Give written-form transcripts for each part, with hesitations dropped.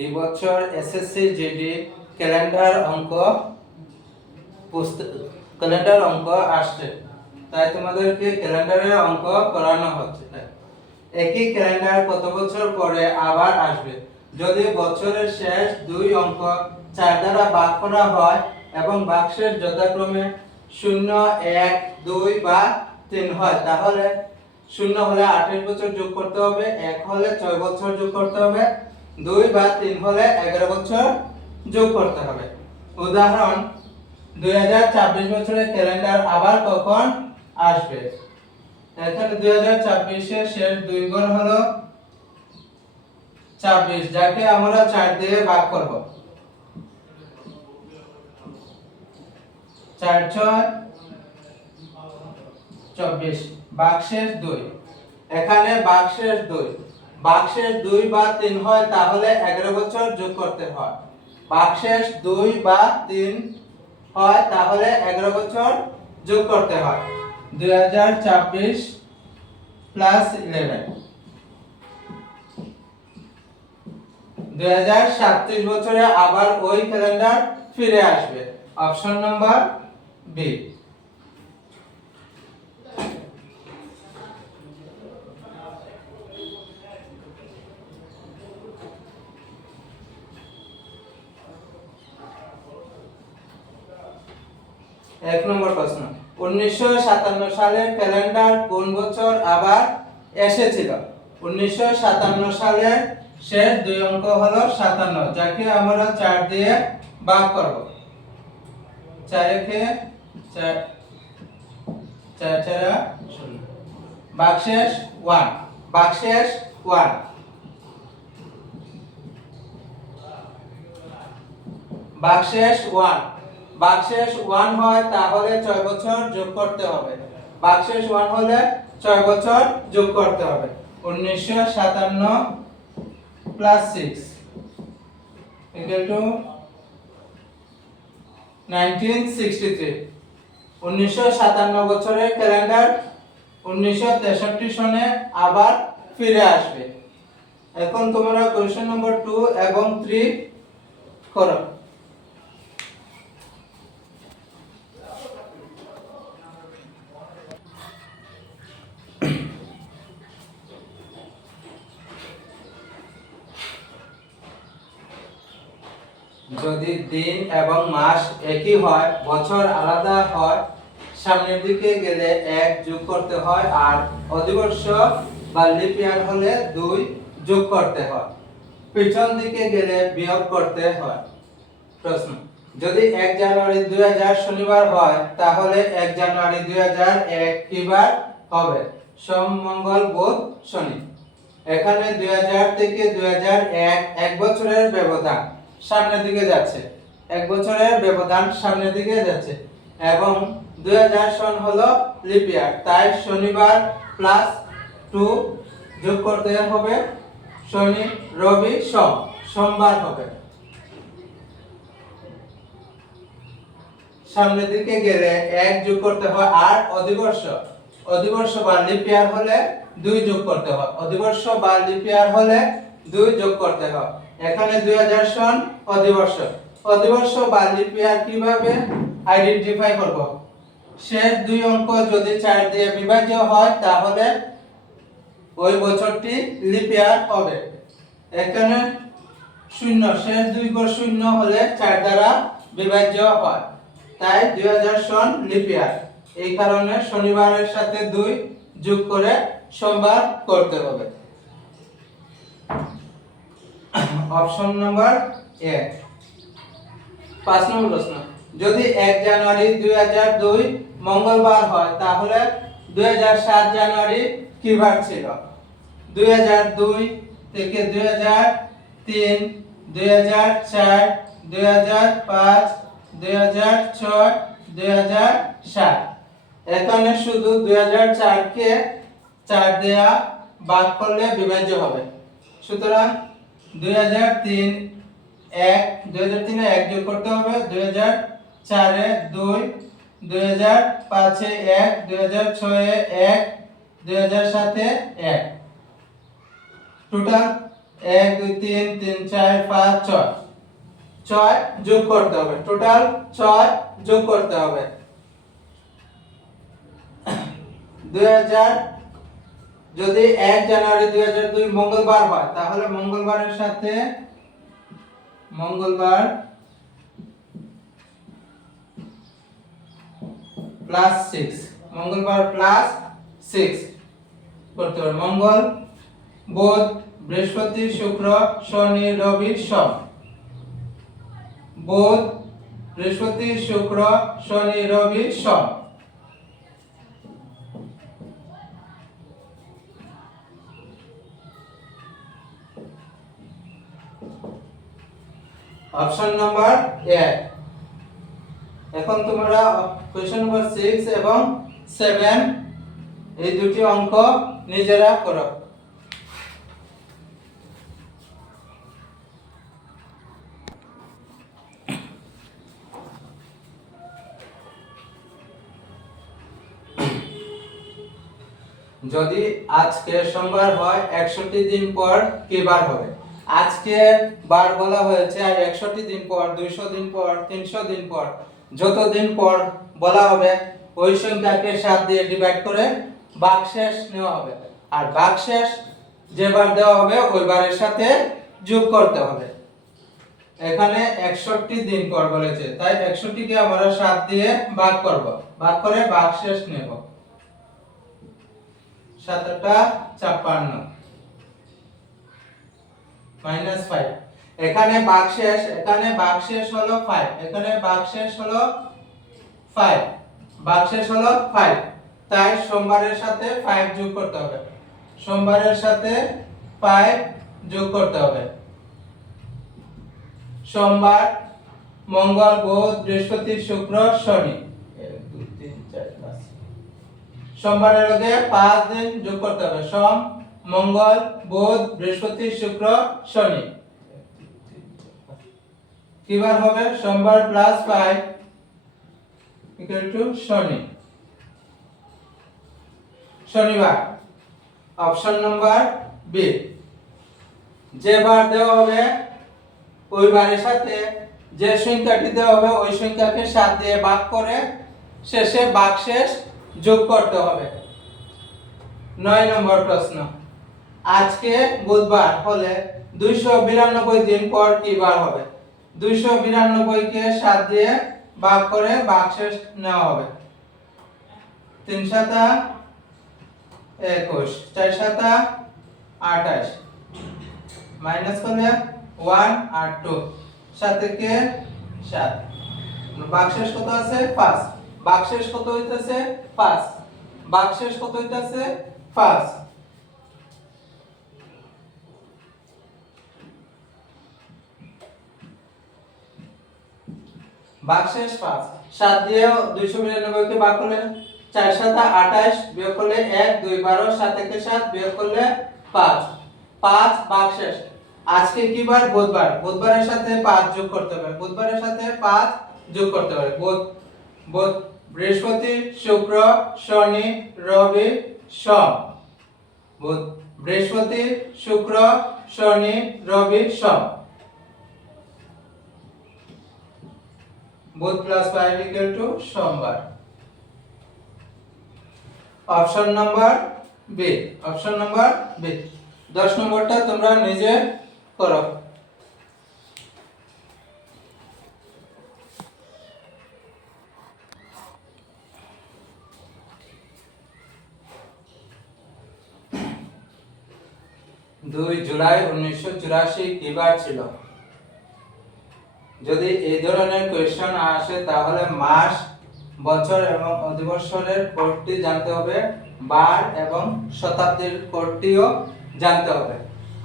এই বছর SSC GD calendar অঙ্ক আসছে, তাই তোমাদেরকে ক্যালেন্ডারের অঙ্ক করানো হচ্ছে। একই ক্যালেন্ডার কত বছর পরে আবার আসবে? যদি বছরের শেষ দুই অঙ্ক 4 দ্বারা ভাগ করা হয় এবং বাক্সের যথাক্রমে 0, 1, 2 বা 3 হয়, তাহলে 0 হলে 28 বছর যোগ করতে হবে, 1 হলে 6 বছর যোগ করতে হবে, 2 বা 3 হলে 11 বছর যোগ করতে হবে। উদাহরণ, 2026 বছরের ক্যালেন্ডার আবার কখন আসবে? এখানে 2026 এর শেষ দুই ঘর হলো 26, যাকে আমরা 4 দিয়ে ভাগ করব। 4 6 24, বাক্সের 2। এখানে বাক্সের 2 বা 3 হয়, তাহলে 11 বছর যোগ করতে হয়। বাক্সের 2 বা 3 হয়, তাহলে 11 বছর যোগ করতে হয়। 2026 প্লাস 11, 2037 বছরে আবার ওই ক্যালেন্ডার ফিরে আসবে। Option number B. এক নম্বর প্রশ্ন, 1957 সালের ক্যালেন্ডার কোন বছর আবার এসেছিল? 1957 সালের শেষ দুই অঙ্ক হলো 57, যাকে আমরা 4 দিয়ে ভাগ করব। 4 কে 4 4 4 0, বাক্সেস 1, বাক্সেস 1, বাক্সেস 1, বাক্সেস 1 হয়, তাহলে 6 বছর যোগ করতে হবে। বাক্সেস 1 হলে 6 বছর যোগ করতে হবে। 1957 প্লাস 6 ইকুয়াল টু 1963। 1957 বছরের ক্যালেন্ডার 1963 সনে আবার ফিরে আসবে। এখন তোমরা কোশ্চেন নম্বর 2 এবং 3 করো। যদি দিন এবং মাস একই হয়, বছর আলাদা হয়, সামনের দিকে গেলে 1 যোগ করতে হয়, আর অধিবর্ষ বা লিপ ইয়ার হলে 2 যোগ করতে হয়, পিছন দিকে গেলে বিয়োগ করতে হয়। প্রশ্ন, যদি 1 জানুয়ারি 2000 শনিবার হয়, তাহলে 1 জানুয়ারি 2001 কি বার হবে? সোম, মঙ্গল, বুধ, শনি। এখানে 2000 থেকে 2001 এক বছরের ব্যবধান সামনের দিকে যাচ্ছে, 1 বছরের ব্যবধান সামনের দিকে যাচ্ছে, এবং 2000 সন হলো লিপ ইয়ার, তাই শনিবার প্লাস 2 যোগ করতে হবে, শনি, রবি, সোম, সোমবার হবে। সামনের দিকে গেলে 1 যোগ করতে হয়, আর অধিবর্ষ বা লিপ ইয়ার হলে 2 যোগ করতে হয়, অধিবর্ষ বা লিপ ইয়ার হলে 2 যোগ করতে হয়। এখানে 2000 সন অধিবর্ষ বা লিপ ইয়ার কিভাবে আইডেন্টিফাই করব? শেষ দুই অঙ্ক যদি 4 দিয়ে বিভাজ্য হয়, তাহলে ওই বছরটি লিপ ইয়ার হবে। এখানে 0, শেষ দুই ঘর 0 হলে 4 দ্বারা বিভাজ্য হয়, তাই 2000 সন লিপ ইয়ার। এই কারণে শনিবারের সাথে 2 যোগ করে সোমবার করতে হবে। Option number A. 5 নম্বর প্রশ্ন, যদি 1 জানুয়ারি 2002 মঙ্গলবার হয়, তাহলে 2007 জানুয়ারি কি বার ছিল? 2002 থেকে 2003, 2004, 2005, 2006, 2007। এখানে শুধু 2004 কে 4 দেয়া ভাগ করলে বিভাজ্য হবে। সুতরাং 2003 1, 2003 এ 1 যোগ করতে হবে, 2004 এ 2, 2005 এ 1, 2006 এ 1, 2007 এ 1, টোটাল 1 2 3 3 4 5 6 6 যোগ করতে হবে, টোটাল 6 যোগ করতে হবে। 2000 যদি 1 জানুয়ারি 2002 মঙ্গলবার হয় তাহলে মঙ্গলবারের সাথে মঙ্গলবার প্লাস 6, মঙ্গলবার প্লাস 6 করতে হবে। মঙ্গল বুধ বৃহস্পতি শুক্র শনি রবি সোম, বুধ বৃহস্পতি শুক্র শনি রবি সোম। Option number 1। এখন তোমরা কোশ্চেন নাম্বার 6 এবং 7 এই দুটি অঙ্ক নিজেরা করো। যদি আজকে সোমবার হয় 61 দিন পর কি বার হবে? আজকে বার বলা হয়েছে, আর 61 দিন পর 200 দিন পর 300 দিন পর যত দিন পর বলা হবে ওই সংখ্যাকে 7 দিয়ে ডিভাইড করে ভাগশেষ নেওয়া হবে, আর ভাগশেষ যে বার দেওয়া হবে ওই বারের সাথে যোগ করতে হবে। এখানে 61 দিন পর বলেছে, তাই 61 কে আমরা 7 দিয়ে ভাগ করব, ভাগ করে ভাগশেষ নেব। 7 56 মাইনাস 5। এখানে ভাগশেষ হলো 5, এখানে ভাগশেষ হলো 5, ভাগশেষ হলো 5, তাই সোমবারের সাথে 5 যোগ করতে হবে, সোমবারের সাথে 5 যোগ করতে হবে। সোমবার মঙ্গল বুধ বৃহস্পতি শুক্র শনি 1 2 3 4 5, সোমবারের লগে 5 দিন যোগ করতে হবে। সোম মঙ্গল বুধ বৃহস্পতি শুক্র শনি কি বার হবে? সোমবার প্লাস 5 ইকুয়াল টু শনি, শনিবার। Option number B. যে বার দেওয়া হবে ওই বারের সাথে যে সংখ্যাটি দেওয়া হবে ওই সংখ্যাকে 7 দিয়ে ভাগ করে শেষে ভাগশেষ যোগ করতে হবে। 9 নম্বর প্রশ্ন। আজকে বুধবার হলে 292 দিন পর কি বার হবে? 292 কে 7 দিয়ে ভাগ করে ভাগশেষ নেওয়া হবে। 3 7 21, 4 7 28, মাইনাস করলে 1 আর 2, 7 থেকে 7, ভাগশেষ কত আছে? 5, ভাগশেষ কত হইতাছে? 5, ভাগশেষ কত হইতাছে? 5। ভাগশেষ 5, 7 দিয়ে 292 কে ভাগ করলে 4 7 28, বিয়োগ করলে 1 2 12, 7 থেকে 7 বিয়োগ করলে 5, 5 ভাগশেষ। আজকে কি বার? বুধবার, বুধবারের সাথে 5 যোগ করতে হবে, বুধবারের সাথে 5 যোগ করতে হবে। বুধ বৃহস্পতি শুক্র শনি রবি সোম, বুধ বৃহস্পতি শুক্র শনি রবি সোম। বুধ প্লাস 5 ইকুয়াল টু সোমবার। Option number B, option number B. 10 নম্বরটা তোমরা নিজে করো। দুই জুলাই 1984 কি বার ছিল? যদি এই ধরনের কোশ্চেন আসে তাহলে মাস বছর এবং অধিবর্ষের কোডটি জানতে হবে, বার এবং শতাব্দীর কোডটিও জানতে হবে।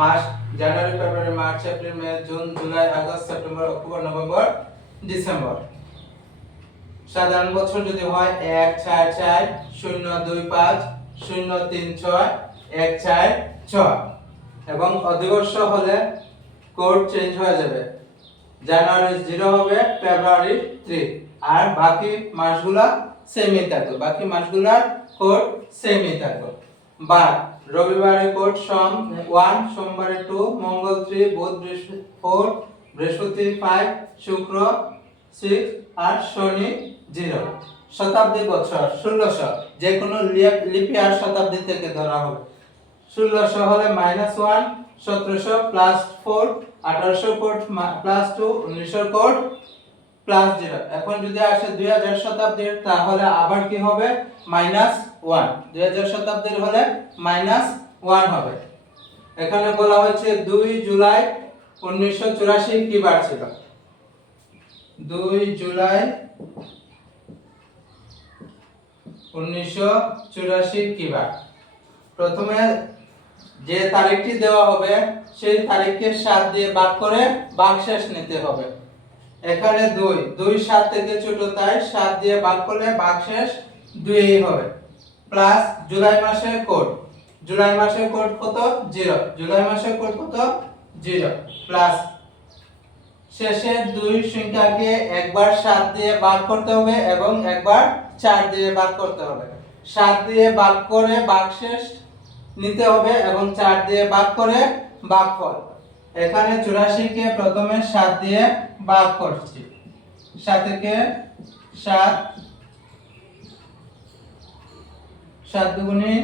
মাস January February March April May June July August September October November December. সাধারণ বছর যদি হয় 1 4 4 0 2 5 0 3 6 1 4 6, এবং অধিবর্ষ হলে কোড চেঞ্জ হয়ে যাবে, জানুয়ারি 0 হবে ফেব্রুয়ারি 3, আর বাকি মাসগুলা সেমই থাকবে, বাকি মাসগুলার কোড সেমই থাকবে। বার রবিবারে কোড সম 1, সোমবারে 2, মঙ্গল 3, বুধ 4, বৃহস্পতি 5, শুক্র 6 আর শনি 0। শতাব্দী বছর 1600, যে কোনো লিপ ইয়ার শতাব্দী থেকে ধরা হবে। 1600 হলে -1, 1700 +4, 1800 কোড +2, 1900 কোড +0। এখন যদি আসে 2000 শতাব্দীর, তাহলে আবার কি হবে? -1। 2000 শতাব্দীর হলে -1 হবে। এখানে বলা হয়েছে 2 জুলাই 1984 কি বার ছিল? 2 জুলাই 1984 কি বার? প্রথমে যে তারিখটি দেওয়া হবে সেই তারিখকে 7 দিয়ে ভাগ করে ভাগশেষ নিতে হবে। এখানে 2 7 থেকে ছোট, তাই 7 দিয়ে ভাগ করলে ভাগশেষ 2 হবে। প্লাস জুলাই মাসের কোড, জুলাই মাসের কোড কত? 0। জুলাই মাসের কোড কত? 0। প্লাস শেষের 2 সংখ্যাকে একবার 7 দিয়ে ভাগ করতে হবে এবং একবার 4 দিয়ে ভাগ করতে হবে। 7 দিয়ে ভাগ করে ভাগশেষ নিতে হবে এবং 4 দিয়ে ভাগ করে ভাগফল। এখানে 84 কে প্রথমে 7 দিয়ে ভাগ করছি। 7 কে 7, 7 দুগুণে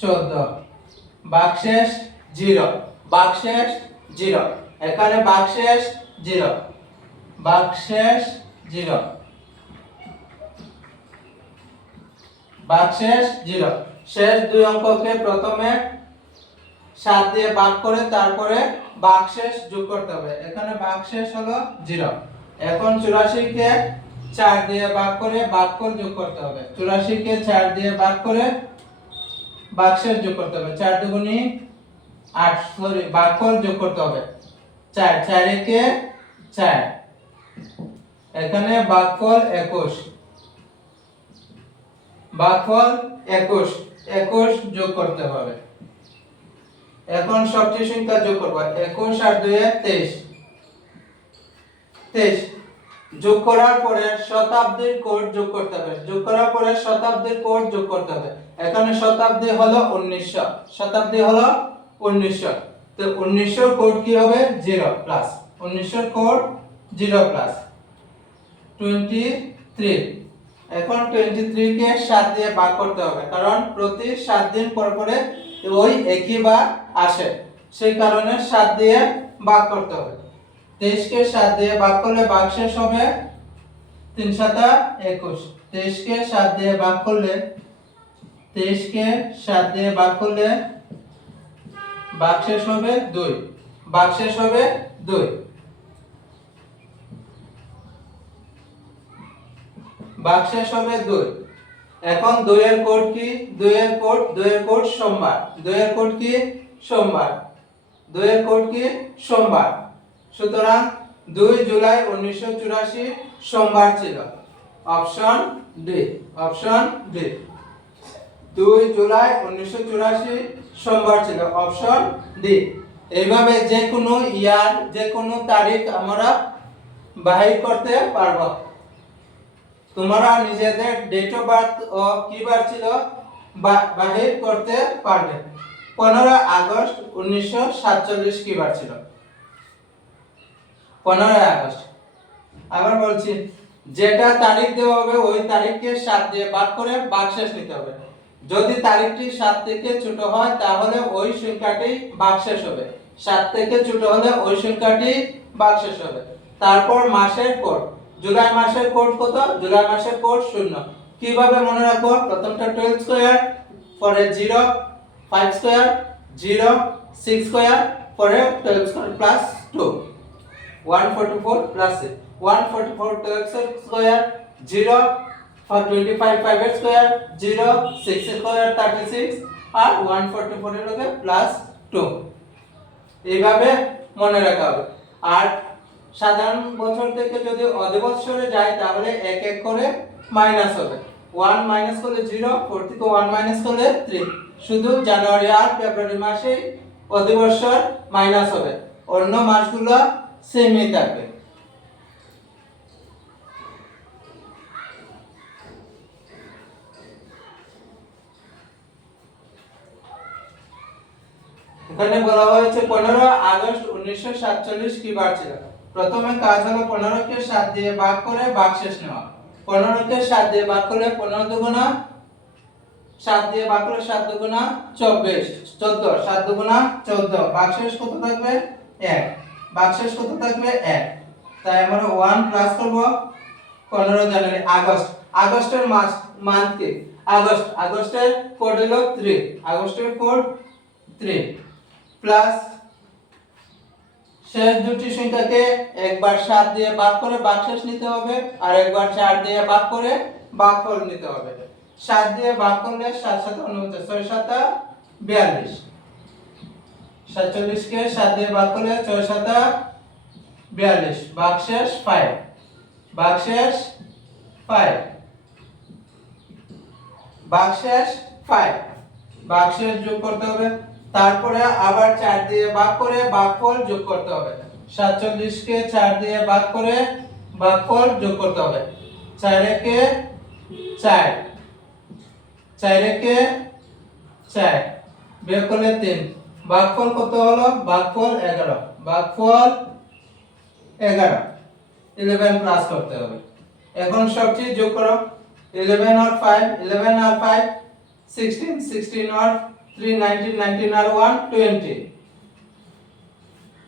14, ভাগশেষ 0। ভাগশেষ 0। এখানে ভাগশেষ 0, ভাগশেষ 0, ভাগশেষ 0। শেষ দুই অঙ্ককে প্রথমে 7 দিয়ে ভাগ করে তারপরে ভাগশেষ যোগ করতে হবে। এখানে ভাগশেষ হলো 0। এখন 84 কে 4 দিয়ে ভাগ করে ভাগফল যোগ করতে হবে। 84 কে 4 দিয়ে ভাগ করে ভাগশেষ যোগ করতে হবে। 4 দুগুণে 8, সরি, ভাগফল যোগ করতে হবে। 4, 4 কে 4, এখানে ভাগফল 21, ভাগফল 21, 21 যোগ করতে হবে। এখন সবচেয়ে সংখ্যা যোগ করব। 21 আর 2 এ 23, 23 যোগ করার পরে শতাব্দীর কোড যোগ করতে হবে। যোগ করার পরে শতাব্দীর কোড যোগ করতে হবে। এখানে শতাব্দী হলো 1900, শতাব্দী হলো 1900, তো 1900 কোড কি হবে? 0 প্লাস 1900 কোড 0 প্লাস 23। এখন 23 কে 7 দিয়ে ভাগ করতে হবে, কারণ প্রতি 7 দিন পর পরে ওই একই বার আসে, সেই কারণে 7 দিয়ে ভাগ করতে হবে। 23 কে 7 দিয়ে ভাগ করলে ভাগশেষ হবে 3 7 21। 23 কে 7 দিয়ে ভাগ করলে 23 কে 7 দিয়ে ভাগ করলে ভাগশেষ হবে 2, ভাগশেষ হবে 2, ভাগশেষ হবে 2। এখন 2 এর কোড কি? 2 এর কোড সোমবার। 2 এর কোড কি? সোমবার। 2 এর কোড কি? সোমবার। সুতরাং 2 জুলাই 1984 সোমবার ছিল। Option D, option D. 2 July 1984 সোমবার ছিল, অপশন ডি। এইভাবে যে কোনো ইয়ার, যে কোনো তারিখ আমরা বাহির করতে পারবো। তোমরা নিজেদের ডেট অফ বার্থ ও কি বার ছিল বাহির করতে পারবে। 15 আগস্ট 1947 কি বার ছিল? 15 আগস্ট। আবার বলছি, যেটা তারিখ দেওয়া হবে ওই তারিখকে 7 দিয়ে ভাগ করে ভাগশেষ নিতে হবে। যদি তারিখটি 7 থেকে ছোট হয় তাহলে ওই সংখ্যাটি ভাগশেষ হবে। 7 থেকে ছোট হলে ওই সংখ্যাটি ভাগশেষ হবে। তারপর মাসের কোড। জুলাই মাসের কোড কত? জুলাই মাসের কোড 0। কিভাবে মনে রাখবো? প্রথমটা 12 স্কয়ার, পরে 0, 5 স্কয়ার, 0, 6 স্কয়ার, পরে 12 square plus 2, 144 plus 144 12 square, 0 for 25 5 square, 0 6 square 36 আর 144 এর লগে প্লাস 2। এইভাবে মনে রাখা হবে। আর সাধারণ বছর থেকে যদি অধিবৎসরে যায় তাহলে এক এক করে মাইনাস হবে। 1 মাইনাস করলে 0, 4 থেকে 1 মাইনাস করলে 3। শুধু জানুয়ারি আর ফেব্রুয়ারি মাসে অধিবৎসর মাইনাস হবে, অন্য মাসগুলো সেমই থাকবে। এখানে বলা হয়েছে 15 আগস্ট 1947 কি বার ছিল। প্রথমে কাজ হলো 15 কে 7 দিয়ে ভাগ করে ভাগশেষ নেওয়া। 15 কে 7 দিয়ে ভাগ করলে 15 দুগুণা 7 দিয়ে ভাগ করলে 7 দুগুণা 24, 14, 7 দুগুণা 14, ভাগশেষ কত থাকবে 1, ভাগশেষ কত থাকবে 1। তাই আমরা 1 প্লাস করব 15 জানুয়ারি আগস্ট। আগস্টের মান্থ কি আগস্ট, আগস্টের কোড হলো 3, আগস্টের কোড 3 প্লাস শেষ দুটি সংখ্যাকে একবার 7 দিয়ে ভাগ করে ভাগশেষ নিতে হবে আর একবার 4 দিয়ে ভাগ করে ভাগফল নিতে হবে। 7 দিয়ে ভাগ করলে 7 7 49, 6 7 42, 47 কে 7 দিয়ে ভাগ করলে 6 7 42, ভাগশেষ 5, ভাগশেষ 5, ভাগশেষ 5, ভাগশেষ যোগ করতে হবে। তারপরে আবার 4 দিয়ে ভাগ করে ভাগফল যোগ করতে হবে। 47 কে 4 দিয়ে ভাগ করে ভাগফল যোগ করতে হবে। 4 একে 4, 4 একে 4, বিয়োগ করলে 3, ভাগফল কত হলো? ভাগফল 11, ভাগফল 11, 11 প্লাস করতে হবে। এখন সবচেয়ে যোগ করো। 11 और 5, 11 और 5 16, 16 और 3 19, 19 और 1 20,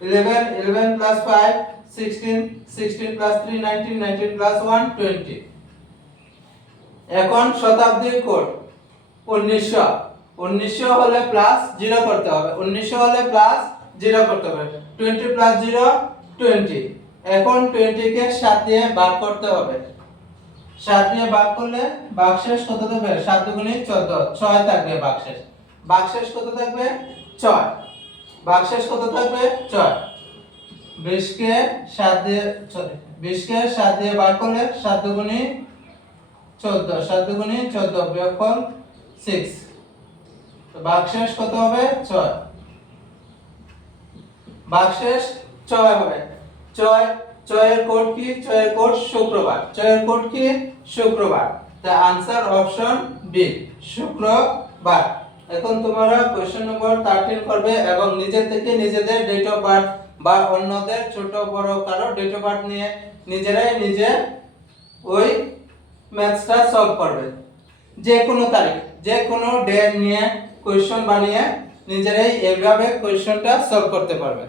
11, 11 plus 5 16, 16 plus 3 19, 19 plus 1 20। এখন শতাব্দীর কোড 1900, 1900 হলে প্লাস 0 করতে হবে, 1900 হলে প্লাস 0 করতে হবে। 20 plus 0 20। এখন 20 কে 7 দিয়ে ভাগ করতে হবে। 7 দিয়ে ভাগ করলে ভাগশেষ কত থাকবে? 7 দুগুণে 14, 6 থাকবে ভাগশেষ। ভাগশেষ কত থাকবে? 6, ভাগশেষ কত থাকবে? 6। 20 কে 7 দিয়ে 20 কে 7 দিয়ে ভাগ করলে 7 দুগুণে 14, 7 দুগুণে 14, বিয়োগফল 6। তো ভাগশেষ কত হবে? 6, ভাগশেষ 6 হবে। 6, 6 এর কোড কি? 6 এর কোড শুক্রবার। 6 এর কোড কি? শুক্রবার। দ্য আনসার অপশন বি, শুক্রবার। এখন তোমরা কোশ্চেন নম্বর 13 করবে এবং নিজে থেকে নিজেদের ডেট অফ বার্থ বা অন্যদের ছোট বড় কারো ডেট অফ বার্থ নিয়ে নিজেরাই নিজে ওই ম্যাথসটা সলভ করবে। যে কোনো তারিখ, যে কোনো ডে নিয়ে কোশ্চেন বানিয়ে নিজেরাই এইভাবে কোশ্চেনটা সলভ করতে পারবে।